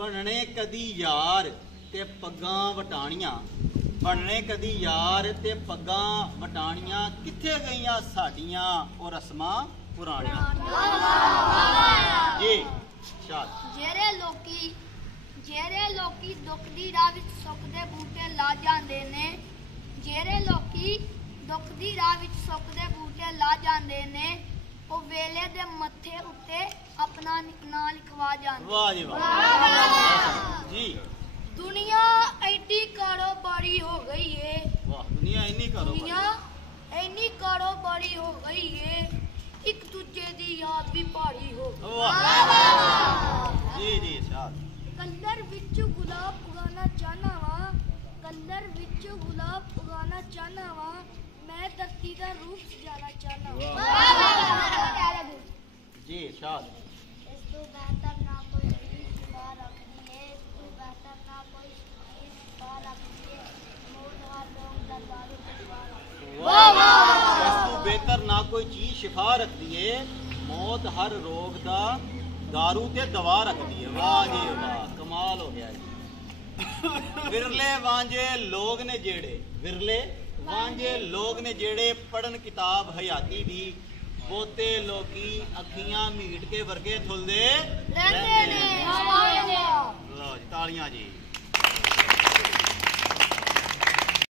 बनने कदी यार ते पग्गां वटाणियां बनने कदी यार ते पग्गां वटाणियां किथे गईयां साडियां ओ रस्मां पुराणियां। जी शाद ਜਿਹੜੇ ਲੋਕੀ ਦੁੱਖ ਦੀ ਰਾਹ ਵਿੱਚ ਸੁੱਖ ਦੇ ਬੂਟੇ ਲਾ ਜਾਂਦੇ ਨੇ ਜਿਹੜੇ ਲੋਕੀ ਦੁੱਖ ਦੀ ਰਾਹ ਵਿੱਚ ਸੁੱਖ ਦੇ ਬੂਟੇ ਲਾ ਜਾਂਦੇ ਨੇ ਉਹ ਵੇਲੇ ਦੇ ਮੱਥੇ ਉੱਤੇ ਆਪਣਾ ਨਾਂ ਲਿਖਵਾ ਜਾਂਦੇ। ਵਾਹ ਜੀ ਵਾਹ जी। दुनिया ऐडी कारोबारी हो गई है। वाह दुनिया इन्नी कारोबारी हो गई है एक दूजे दी याद भी भारी हो गई। वाह जी जी शाद। कलर विच गुलाब उगाना चाहना वा कलर विच गुलाब उगाना चाहना वा मैं धरती दा रूप सजाना चाहना वा। जी शाद। इस तो बेहतर ना कोई सिवा रखनी है इस तो बेहतर ना कोई सिवा रखनी है मौत हर लोग दरबार में वाह वाह। इस तो बेहतर ना कोई चीज शिफा रखती है मौत हर रोग दा दारू ते दवा रखती है। वाह जी वाह कमाल हो गया जी। विरले वांझे लोग ने जेड़े पढ़न किताब हयाती दी बहुते लोकी अखियां मीट के वर्गे थुलदे रहंदे ने। लो जी तालियां जी।